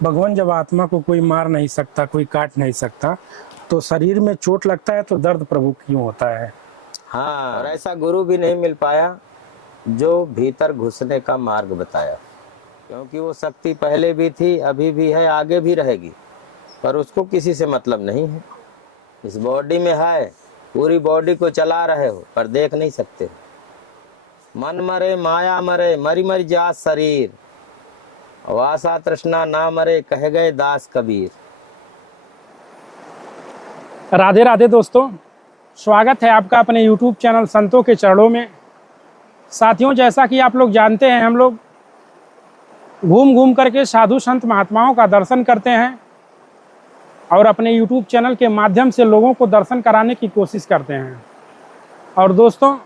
भगवान जब आत्मा को कोई मार नहीं सकता, कोई काट नहीं सकता, तो शरीर में चोट लगता है तो दर्द प्रभु क्यों होता है? हाँ, और ऐसा गुरु भी नहीं मिल पाया जो भीतर घुसने का मार्ग बताया, क्योंकि वो शक्ति पहले भी थी, अभी भी है, आगे भी रहेगी, पर उसको किसी से मतलब नहीं है। इस बॉडी में है, पूरी बॉडी को चला रहे हो पर देख नहीं सकते हो। मन मरे माया मरे, मरी मरी जात शरीर, वासा तृष्णा ना मरे, कह गए दास कबीर। राधे राधे दोस्तों, स्वागत है आपका अपने YouTube चैनल संतों के चरणों में। साथियों, जैसा कि आप लोग जानते हैं, हम लोग घूम घूम करके साधु संत महात्माओं का दर्शन करते हैं और अपने YouTube चैनल के माध्यम से लोगों को दर्शन कराने की कोशिश करते हैं। और दोस्तों,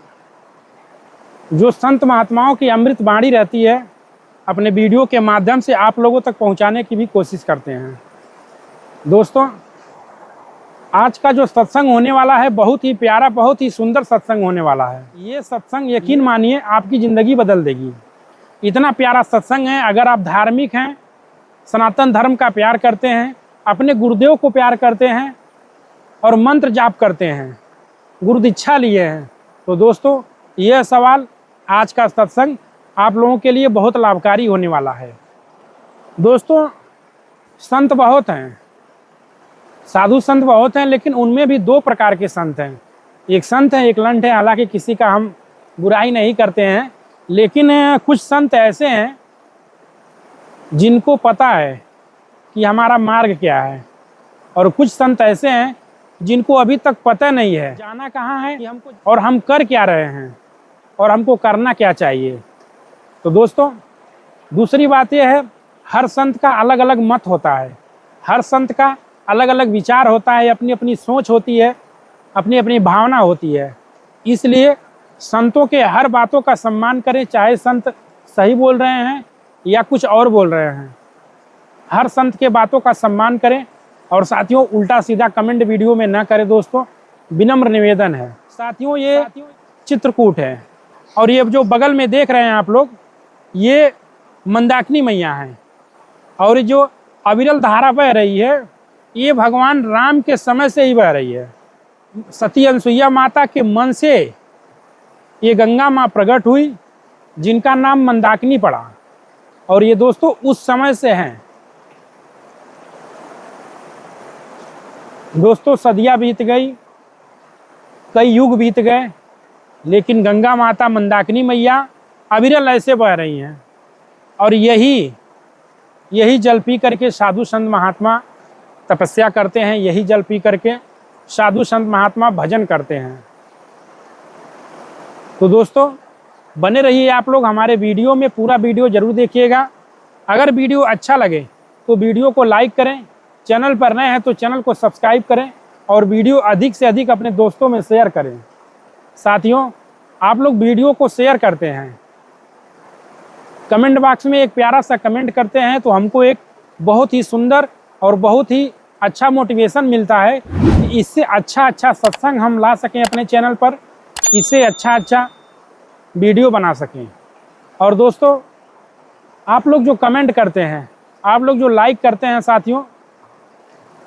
जो संत महात्माओं की अमृत वाणी रहती है, अपने वीडियो के माध्यम से आप लोगों तक पहुंचाने की भी कोशिश करते हैं। दोस्तों, आज का जो सत्संग होने वाला है बहुत ही प्यारा, बहुत ही सुंदर सत्संग होने वाला है। ये सत्संग यकीन मानिए आपकी ज़िंदगी बदल देगी। इतना प्यारा सत्संग है। अगर आप धार्मिक हैं, सनातन धर्म का प्यार करते हैं, अपने गुरुदेव को प्यार करते हैं और मंत्र जाप करते हैं, गुरु दीक्षा लिए हैं, तो दोस्तों यह सवाल आज का सत्संग आप लोगों के लिए बहुत लाभकारी होने वाला है। दोस्तों, संत बहुत हैं, साधु संत बहुत हैं, लेकिन उनमें भी दो प्रकार के संत हैं। एक संत है, एक लंठ है। हालांकि किसी का हम बुराई नहीं करते हैं, लेकिन कुछ संत ऐसे हैं जिनको पता है कि हमारा मार्ग क्या है, और कुछ संत ऐसे हैं जिनको अभी तक पता नहीं है जाना कहाँ है कि हमको, और हम कर क्या रहे हैं और हमको करना क्या चाहिए। तो दोस्तों, दूसरी बात यह है, हर संत का अलग अलग मत होता है, हर संत का अलग अलग विचार होता है, अपनी अपनी सोच होती है, अपनी अपनी भावना होती है। इसलिए संतों के हर बातों का सम्मान करें, चाहे संत सही बोल रहे हैं या कुछ और बोल रहे हैं। हर संत के बातों का सम्मान करें, और साथियों उल्टा सीधा कमेंट वीडियो में ना करें। दोस्तों, विनम्र निवेदन है। साथियों, ये चित्रकूट है, और ये जो बगल में देख रहे हैं आप लोग, ये मंदाकिनी मैया हैं, और जो अविरल धारा बह रही है, ये भगवान राम के समय से ही बह रही है। सती अनसुईया माता के मन से ये गंगा माँ प्रकट हुई, जिनका नाम मंदाकिनी पड़ा, और ये दोस्तों उस समय से हैं। दोस्तों, सदियां बीत गई, कई युग बीत गए, लेकिन गंगा माता मंदाकिनी मैया अविरल ऐसे बह रही हैं। और यही जल पी करके साधु संत महात्मा तपस्या करते हैं, यही जल पी करके साधु संत महात्मा भजन करते हैं। तो दोस्तों, बने रहिए आप लोग हमारे वीडियो में, पूरा वीडियो जरूर देखिएगा। अगर वीडियो अच्छा लगे तो वीडियो को लाइक करें, चैनल पर नए हैं तो चैनल को सब्सक्राइब करें, और वीडियो अधिक से अधिक अपने दोस्तों में शेयर करें। साथियों, आप लोग वीडियो को शेयर करते हैं, कमेंट बॉक्स में एक प्यारा सा कमेंट करते हैं, तो हमको एक बहुत ही सुंदर और बहुत ही अच्छा मोटिवेशन मिलता है कि इससे अच्छा सत्संग हम ला सकें अपने चैनल पर, इससे अच्छा वीडियो बना सकें। और दोस्तों, आप लोग जो कमेंट करते हैं, आप लोग जो लाइक करते हैं साथियों,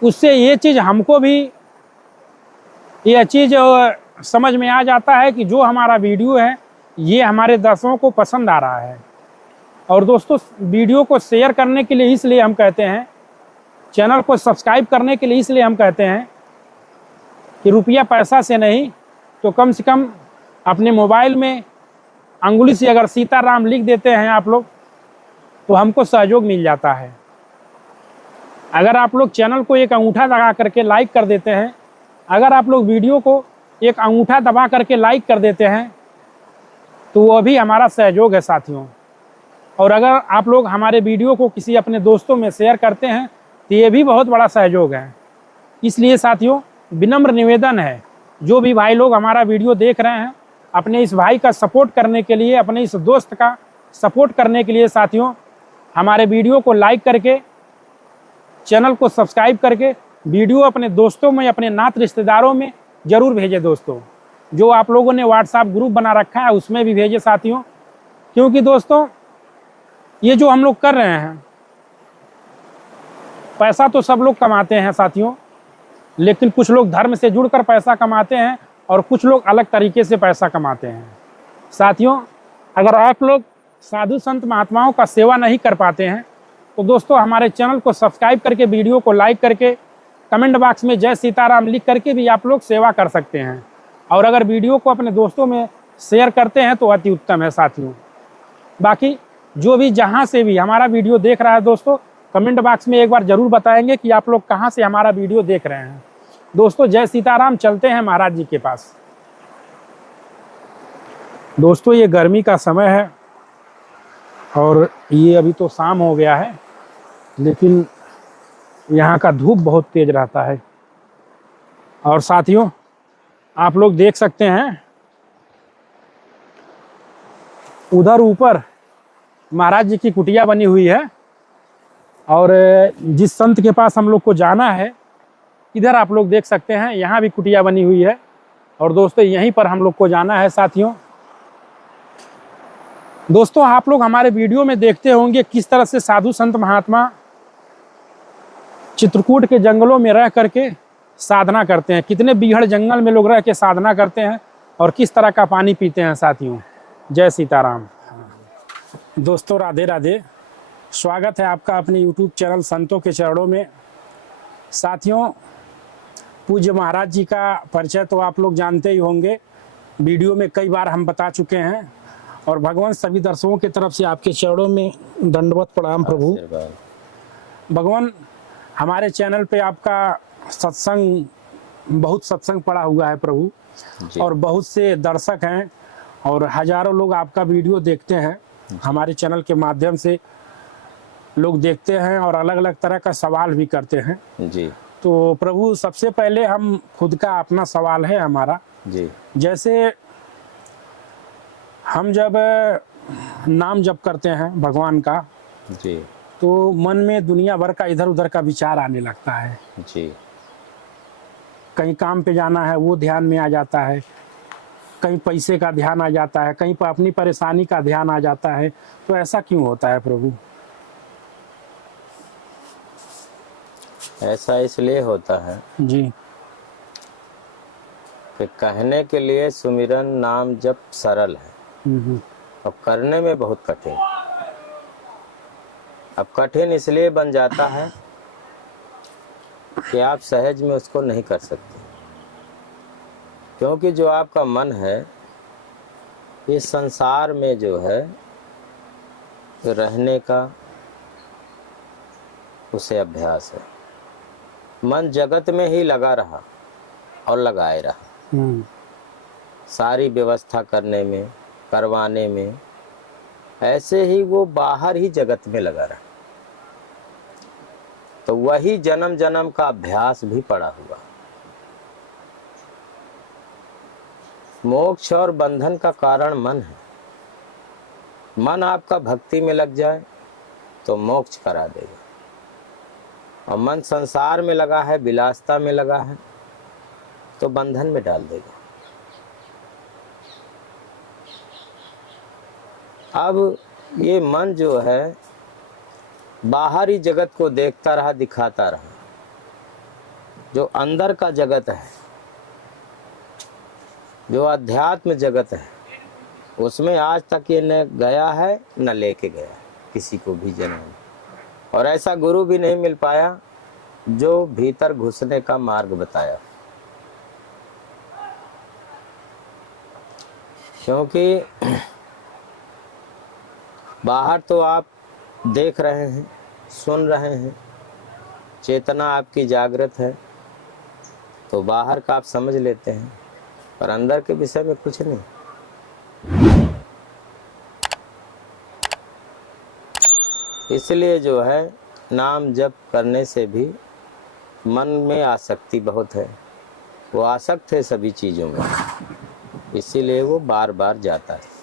उससे ये चीज़ हमको भी ये चीज़ समझ में आ जाता है कि जो हमारा वीडियो है ये हमारे दर्शकों को पसंद आ रहा है। और दोस्तों, वीडियो को शेयर करने के लिए इसलिए हम कहते हैं, चैनल को सब्सक्राइब करने के लिए इसलिए हम कहते हैं कि रुपया पैसा से नहीं, तो कम से कम अपने मोबाइल में अंगुली से अगर सीताराम लिख देते हैं आप लोग, तो हमको सहयोग मिल जाता है। अगर आप लोग चैनल को एक अंगूठा लगा करके लाइक कर देते हैं, अगर आप लोग वीडियो को एक अंगूठा दबा करके लाइक कर देते हैं, तो वो भी हमारा सहयोग है साथियों। और अगर आप लोग हमारे वीडियो को किसी अपने दोस्तों में शेयर करते हैं, तो ये भी बहुत बड़ा सहयोग है। इसलिए साथियों, विनम्र निवेदन है, जो भी भाई लोग हमारा वीडियो देख रहे हैं, अपने इस भाई का सपोर्ट करने के लिए, अपने इस दोस्त का सपोर्ट करने के लिए साथियों, हमारे वीडियो को लाइक करके, चैनल को सब्सक्राइब करके, वीडियो अपने दोस्तों में, अपने नात रिश्तेदारों में ज़रूर भेजें। दोस्तों, जो आप लोगों ने व्हाट्सएप ग्रुप बना रखा है उसमें भी भेजें साथियों, क्योंकि दोस्तों ये जो हम लोग कर रहे हैं, पैसा तो सब लोग कमाते हैं साथियों, लेकिन कुछ लोग धर्म से जुड़कर पैसा कमाते हैं और कुछ लोग अलग तरीके से पैसा कमाते हैं। साथियों, अगर आप लोग साधु संत महात्माओं का सेवा नहीं कर पाते हैं तो दोस्तों हमारे चैनल को सब्सक्राइब करके, वीडियो को लाइक करके, कमेंट बॉक्स में जय सीताराम लिख करके भी आप लोग सेवा कर सकते हैं। और अगर वीडियो को अपने दोस्तों में शेयर करते हैं तो अति उत्तम है साथियों। बाकी जो भी जहां से भी हमारा वीडियो देख रहा है दोस्तों, कमेंट बॉक्स में एक बार जरूर बताएंगे कि आप लोग कहां से हमारा वीडियो देख रहे हैं। दोस्तों जय सीताराम, चलते हैं महाराज जी के पास। दोस्तों ये गर्मी का समय है और ये अभी तो शाम हो गया है, लेकिन यहाँ का धूप बहुत तेज रहता है। और साथियों आप लोग देख सकते हैं उधर ऊपर महाराज जी की कुटिया बनी हुई है, और जिस संत के पास हम लोग को जाना है इधर आप लोग देख सकते हैं यहाँ भी कुटिया बनी हुई है। और दोस्तों यहीं पर हम लोग को जाना है साथियों। दोस्तों आप लोग हमारे वीडियो में देखते होंगे किस तरह से साधु संत महात्मा चित्रकूट के जंगलों में रह करके साधना करते हैं। कितने बीहड़ जंगल में लोग रह के साधना करते हैं और किस तरह का पानी पीते हैं साथियों। जय सीताराम। दोस्तों राधे राधे, स्वागत है आपका अपने YouTube चैनल संतों के चरणों में। साथियों पूज्य महाराज जी का परिचय तो आप लोग जानते ही होंगे, वीडियो में कई बार हम बता चुके हैं। और भगवान सभी दर्शकों की तरफ से आपके चरणों में दंडवत प्रणाम प्रभु। भगवान हमारे चैनल पे आपका सत्संग, बहुत सत्संग पड़ा हुआ है प्रभु, और बहुत से दर्शक हैं और हजारों लोग आपका वीडियो देखते हैं। हमारे चैनल के माध्यम से लोग देखते हैं और अलग अलग तरह का सवाल भी करते हैं जी। तो प्रभु सबसे पहले हम खुद का अपना सवाल है हमारा जी। जैसे हम जब नाम जप करते हैं भगवान का जी, तो मन में दुनिया भर का इधर उधर का विचार आने लगता है जी। कहीं काम पे जाना है वो ध्यान में आ जाता है, कहीं पैसे का ध्यान आ जाता है, कहीं पर अपनी परेशानी का ध्यान आ जाता है। तो ऐसा क्यों होता है प्रभु? ऐसा इसलिए होता है जी कि कहने के लिए सुमिरन नाम जप सरल है और करने में बहुत कठिन। अब कठिन इसलिए बन जाता है कि आप सहज में उसको नहीं कर सकते, क्योंकि जो आपका मन है इस संसार में जो है रहने का उसे अभ्यास है। मन जगत में ही लगा रहा और लगाए रहा, सारी व्यवस्था करने में, करवाने में, ऐसे ही वो बाहर ही जगत में लगा रहा। तो वही जन्म जन्म का अभ्यास भी पड़ा हुआ। मोक्ष और बंधन का कारण मन है। मन आपका भक्ति में लग जाए तो मोक्ष करा देगा, और मन संसार में लगा है, विलासता में लगा है, तो बंधन में डाल देगा। अब ये मन जो है बाहरी जगत को देखता रहा, दिखाता रहा। जो अंदर का जगत है, जो अध्यात्म जगत है, उसमें आज तक ये न गया है न लेके गया किसी को भी जन्म। और ऐसा गुरु भी नहीं मिल पाया जो भीतर घुसने का मार्ग बताया। क्योंकि बाहर तो आप देख रहे हैं, सुन रहे हैं, चेतना आपकी जागृत है, तो बाहर का आप समझ लेते हैं, पर अंदर के विषय में कुछ नहीं। इसलिए जो है नाम जप करने से भी मन में आसक्ति बहुत है, वो आसक्त है सभी चीज़ों में, इसीलिए वो बार बार जाता है।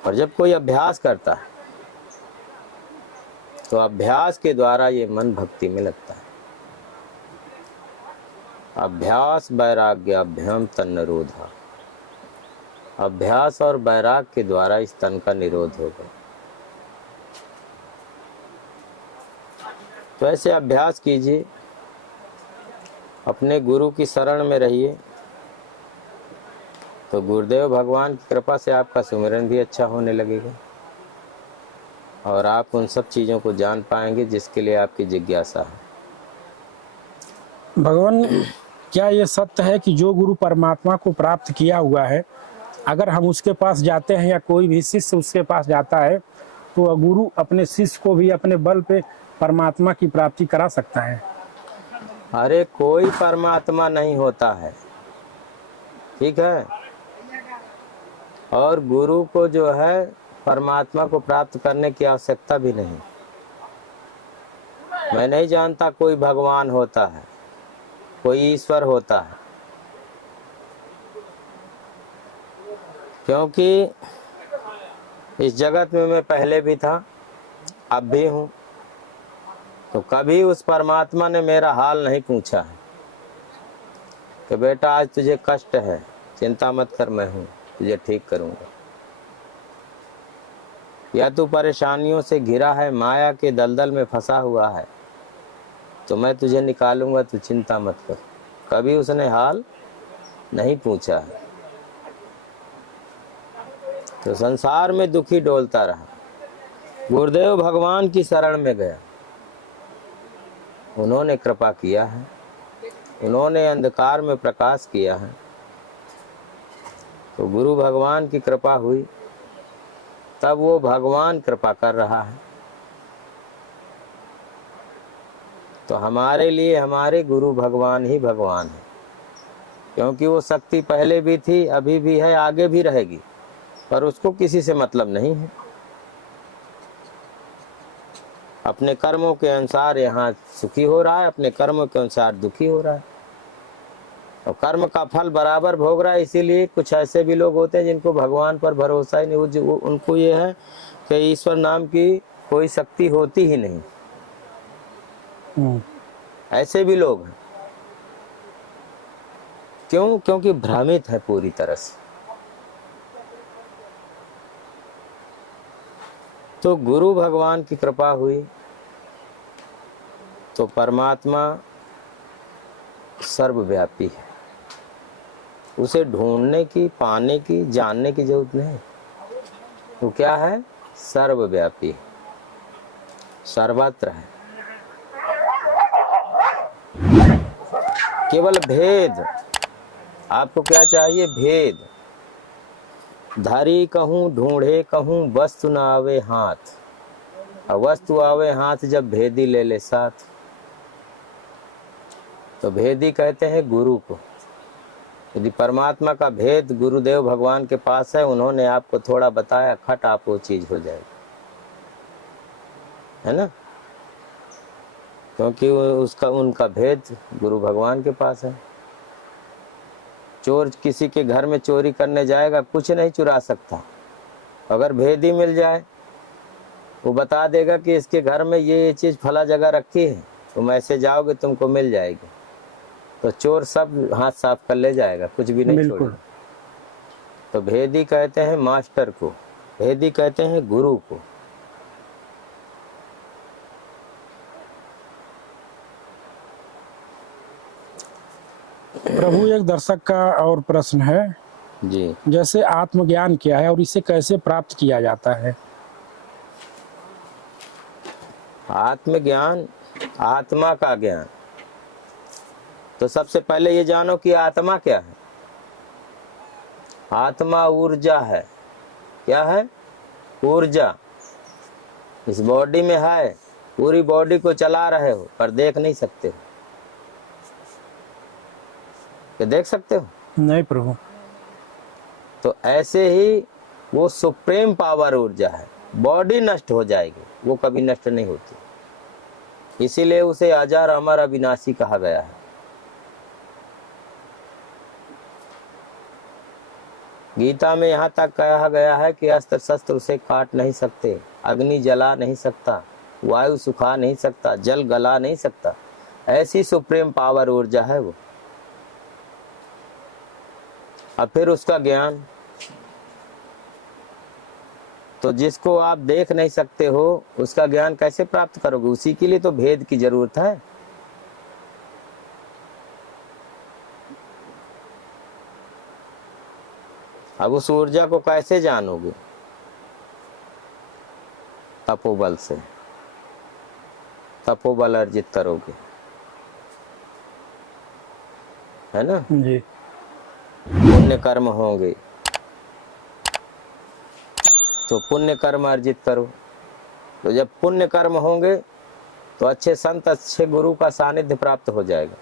और जब कोई अभ्यास करता है तो अभ्यास के द्वारा ये मन भक्ति में लगता है। अभ्यास वैराग्याभ्याम तन निरोधा। अभ्यास और वैराग के द्वारा इस तन का निरोध होगा। तो ऐसे अभ्यास कीजिए, अपने गुरु की शरण में रहिए, तो गुरुदेव भगवान की कृपा से आपका सुमिरन भी अच्छा होने लगेगा और आप उन सब चीज़ों को जान पाएंगे जिसके लिए आपकी जिज्ञासा है। भगवान, क्या ये सत्य है कि जो गुरु परमात्मा को प्राप्त किया हुआ है, अगर हम उसके पास जाते हैं या कोई भी शिष्य उसके पास जाता है, तो वह गुरु अपने शिष्य को भी अपने बल पे परमात्मा की प्राप्ति करा सकता है? अरे कोई परमात्मा नहीं होता है, ठीक है। और गुरु को जो है परमात्मा को प्राप्त करने की आवश्यकता भी नहीं। मैं नहीं जानता कोई भगवान होता है, कोई ईश्वर होता है, क्योंकि इस जगत में मैं पहले भी था, अब भी हूँ। तो कभी उस परमात्मा ने मेरा हाल नहीं पूछा है कि बेटा आज तुझे कष्ट है, चिंता मत कर, मैं हूँ, तुझे ठीक करूँगा। या तू परेशानियों से घिरा है, माया के दलदल में फंसा हुआ है, तो मैं तुझे निकालूंगा, तू चिंता मत कर। कभी उसने हाल नहीं पूछा है। तो संसार में दुखी डोलता रहा, गुरुदेव भगवान की शरण में गया, उन्होंने कृपा किया है, उन्होंने अंधकार में प्रकाश किया है। तो गुरु भगवान की कृपा हुई, तब वो भगवान कृपा कर रहा है। तो हमारे लिए हमारे गुरु भगवान ही भगवान है, क्योंकि वो शक्ति पहले भी थी, अभी भी है, आगे भी रहेगी, पर उसको किसी से मतलब नहीं है। अपने कर्मों के अनुसार यहाँ सुखी हो रहा है, अपने कर्मों के अनुसार दुखी हो रहा है, और कर्म का फल बराबर भोग रहा है। इसीलिए कुछ ऐसे भी लोग होते हैं जिनको भगवान पर भरोसा ही नहीं, उनको ये है कि ईश्वर नाम की कोई शक्ति होती ही नहीं। ऐसे भी लोग हैं। क्यों? क्योंकि भ्रमित है पूरी तरह से। तो गुरु भगवान की कृपा हुई तो परमात्मा सर्वव्यापी है, उसे ढूंढने की, पाने की, जानने की जरूरत नहीं। वो क्या है? सर्वव्यापी, सर्वत्र है। केवल भेद, आपको क्या चाहिए? भेद। धारी कहूँ, ढूंढे कहूँ, वस्तु न आवे हाथ, और वस्तु आवे हाथ जब भेदी ले ले साथ। तो भेदी कहते हैं गुरु को। यदि परमात्मा का भेद गुरुदेव भगवान के पास है, उन्होंने आपको थोड़ा बताया, खट आप वो चीज हो जाएगी, है ना। क्योंकि उसका उनका भेद गुरु भगवान के पास है। चोर किसी के घर में चोरी करने जाएगा, कुछ नहीं चुरा सकता। अगर भेदी मिल जाए, वो बता देगा कि इसके घर में ये चीज फला जगह रखी है, तुम ऐसे जाओगे तुमको मिल जाएगी। तो चोर सब हाथ साफ कर ले जाएगा, कुछ भी नहीं छोड़ेगा। तो भेदी कहते हैं मास्टर को, भेदी कहते हैं गुरु को। प्रभु, एक दर्शक का और प्रश्न है जी। जैसे आत्मज्ञान क्या है और इसे कैसे प्राप्त किया जाता है? आत्मज्ञान, आत्मा का ज्ञान। तो सबसे पहले ये जानो कि आत्मा क्या है। आत्मा ऊर्जा है। क्या है? ऊर्जा। इस बॉडी में है, पूरी बॉडी को चला रहे हो पर देख नहीं सकते हो। क्या देख सकते हो? नहीं प्रभु। तो ऐसे ही वो सुप्रीम पावर ऊर्जा है। बॉडी नष्ट हो जाएगी, वो कभी नष्ट नहीं होती। इसीलिए उसे अजर अमर अविनाशी कहा गया है। गीता में यहाँ तक कहा गया है कि अस्त्र शस्त्र उसे काट नहीं सकते, अग्नि जला नहीं सकता, वायु सुखा नहीं सकता, जल गला नहीं सकता। ऐसी सुप्रीम पावर ऊर्जा है वो। अब फिर उसका ज्ञान, तो जिसको आप देख नहीं सकते हो उसका ज्ञान कैसे प्राप्त करोगे? उसी के लिए तो भेद की जरूरत है। अब उस ऊर्जा को कैसे जानोगे? तपोबल से, तपोबल अर्जित करोगे, है ना? जी। पुण्य कर्म होंगे तो पुण्य कर्म अर्जित करो। तो जब पुण्य कर्म होंगे तो अच्छे संत, अच्छे गुरु का सानिध्य प्राप्त हो जाएगा।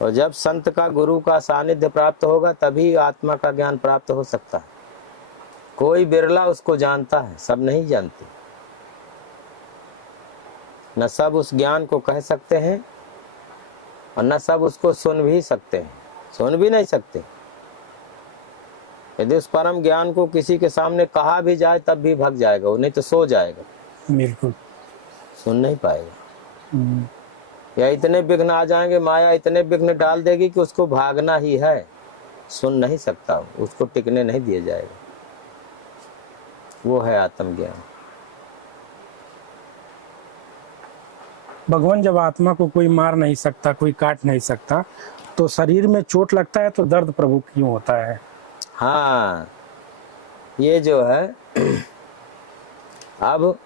और जब संत का, गुरु का सानिध्य प्राप्त होगा तभी आत्मा का ज्ञान प्राप्त हो सकता है। कोई बिरला उसको जानता है, सब नहीं जानते। न सब उस ज्ञान को कह सकते हैं और न सब उसको सुन भी सकते हैं, सुन भी नहीं सकते। यदि उस परम ज्ञान को किसी के सामने कहा भी जाए तब भी भाग जाएगा वो, नहीं तो सो जाएगा, बिल्कुल सुन नहीं पाएगा। या इतने विघ्न आ जाएंगे, माया इतने विघ्न डाल देगी कि उसको भागना ही है, सुन नहीं सकता, उसको टिकने नहीं दिया जाएगा। वो है आत्मज्ञान। भगवान, जब आत्मा को कोई मार नहीं सकता, कोई काट नहीं सकता, तो शरीर में चोट लगता है तो दर्द प्रभु क्यों होता है? हाँ, ये जो है अब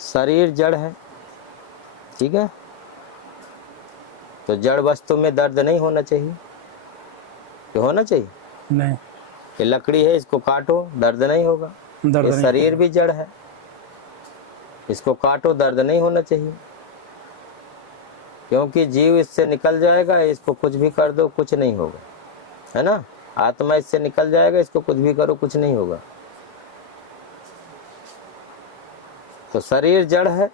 शरीर जड़ है, ठीक है, तो जड़ वस्तु में दर्द नहीं होना चाहिए। ये होना चाहिए? नहीं, ये लकड़ी है, इसको काटो दर्द नहीं होगा। दर्द ये नहीं शरीर भी जड़ है, इसको काटो दर्द नहीं होना चाहिए, क्योंकि जीव इससे निकल जाएगा, इसको कुछ भी कर दो कुछ नहीं होगा, है ना? आत्मा इससे निकल जाएगा, इसको कुछ भी करो कुछ नहीं होगा। तो शरीर जड़ है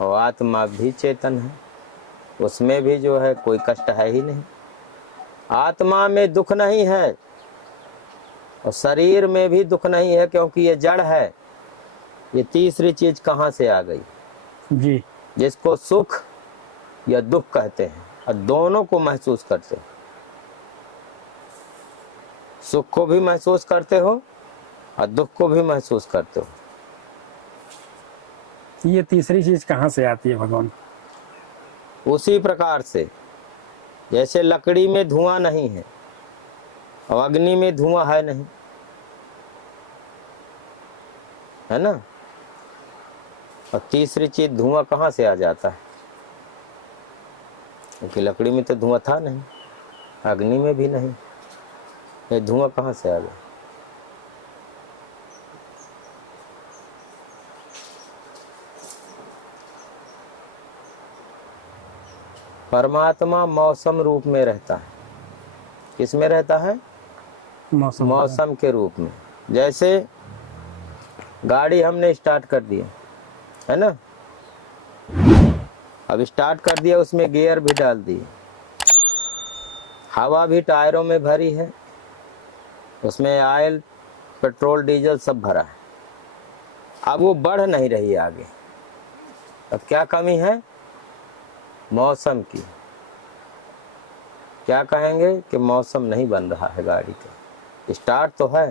और आत्मा भी चेतन है, उसमें भी जो है कोई कष्ट है ही नहीं। आत्मा में दुख नहीं है और शरीर में भी दुख नहीं है, क्योंकि ये जड़ है। ये तीसरी चीज कहाँ से आ गई? जी। जिसको सुख या दुख कहते हैं, और दोनों को महसूस करते हो। सुख को भी महसूस करते हो और दुख को भी महसूस करते हो। ये तीसरी चीज कहाँ से आती है भगवान? उसी प्रकार से जैसे लकड़ी में धुआं नहीं है और अग्नि में धुआं है नहीं, है ना? और तीसरी चीज धुआं कहाँ से आ जाता है? क्योंकि लकड़ी में तो धुआं था नहीं, अग्नि में भी नहीं, ये धुआं कहाँ से आ गया? परमात्मा मौसम रूप में रहता है। किस में रहता है? मौसम के रूप में। जैसे गाड़ी हमने स्टार्ट कर दिया, है ना? अब स्टार्ट कर दिया, उसमें गियर भी डाल दिए, हवा भी टायरों में भरी है, उसमें ऑयल, पेट्रोल, डीजल सब भरा है। अब वो बढ़ नहीं रही आगे। अब क्या कमी है? मौसम की। क्या कहेंगे कि मौसम नहीं बन रहा है गाड़ी का। स्टार्ट तो है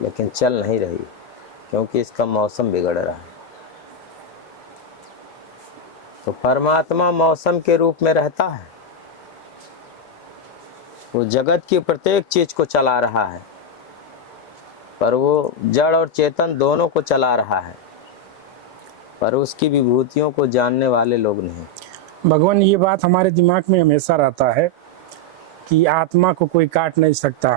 लेकिन चल नहीं रही, क्योंकि इसका मौसम बिगड़ रहा है। तो परमात्मा मौसम के रूप में रहता है, वो जगत की प्रत्येक चीज को चला रहा है, पर वो जड़ और चेतन दोनों को चला रहा है, पर उसकी विभूतियों को जानने वाले लोग नहीं। भगवान, ये बात हमारे दिमाग में हमेशा रहता है कि आत्मा को कोई काट नहीं सकता,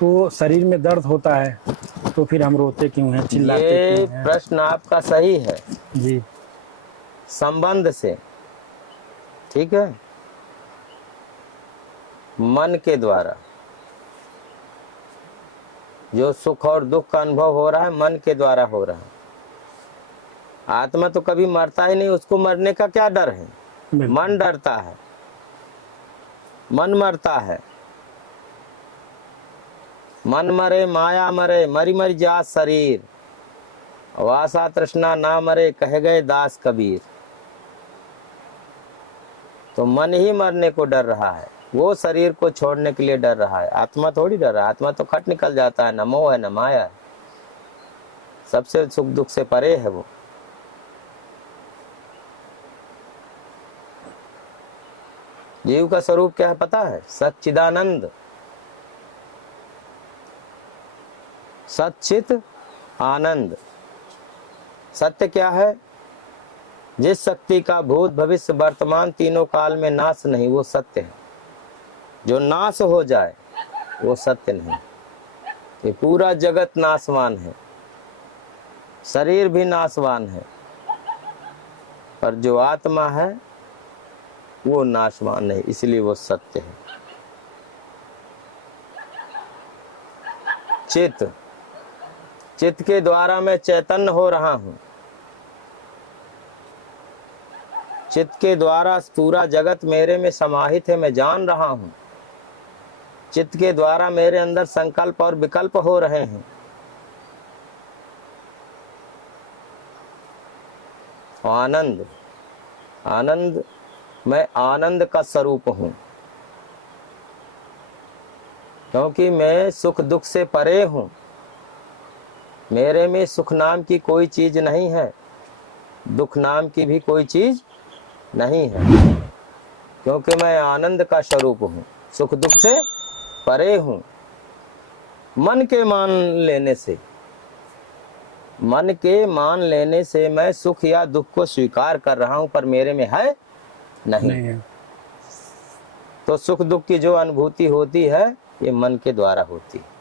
तो शरीर में दर्द होता है, तो फिर हम रोते क्यों हैं, चिल्लाते ये क्यों हैं? प्रश्न आपका सही है, जी। संबंध से, ठीक है? मन के द्वारा जो सुख और दुख का अनुभव हो रहा है, मन के द्वारा हो रहा है। आत्मा तो कभी मरता ही नहीं, उसको मरने का क्या डर है? मन डरता है, मन मरता है। मन मरे माया मरे, मरी मरी जा शरीर, वासा तृष्णा ना मरे, कह गए दास कबीर। तो मन ही मरने को डर रहा है, वो शरीर को छोड़ने के लिए डर रहा है। आत्मा थोड़ी डर रहा है, आत्मा तो खट निकल जाता है, न मोह है न माया है, सबसे सुख दुख से परे है वो। जीव का स्वरूप क्या है पता है? सच्चिदानंद, सच्चित आनंद। सत्य क्या है? जिस शक्ति का भूत भविष्य वर्तमान तीनों काल में नाश नहीं, वो सत्य है। जो नाश हो जाए वो सत्य नहीं। ये पूरा जगत नाशवान है, शरीर भी नाशवान है, पर जो आत्मा है वो नाशवान नहीं, इसलिए वो सत्य है। चित्त, चित्त के द्वारा मैं चैतन्य हो रहा हूं। चित्त के द्वारा पूरा जगत मेरे में समाहित है, मैं जान रहा हूं। चित्त के द्वारा मेरे अंदर संकल्प और विकल्प हो रहे हैं। आनंद, आनंद, मैं आनंद का स्वरूप हूं, क्योंकि मैं सुख दुख से परे हूं। मेरे में सुख नाम की कोई चीज नहीं है, दुख नाम की भी कोई चीज नहीं है, क्योंकि मैं आनंद का स्वरूप हूं, सुख दुख से परे हूं। मन के मान लेने से, मन के मान लेने से मैं सुख या दुख को स्वीकार कर रहा हूं, पर मेरे में है नहीं है। तो सुख दुख की जो अनुभूति होती है ये मन के द्वारा होती है।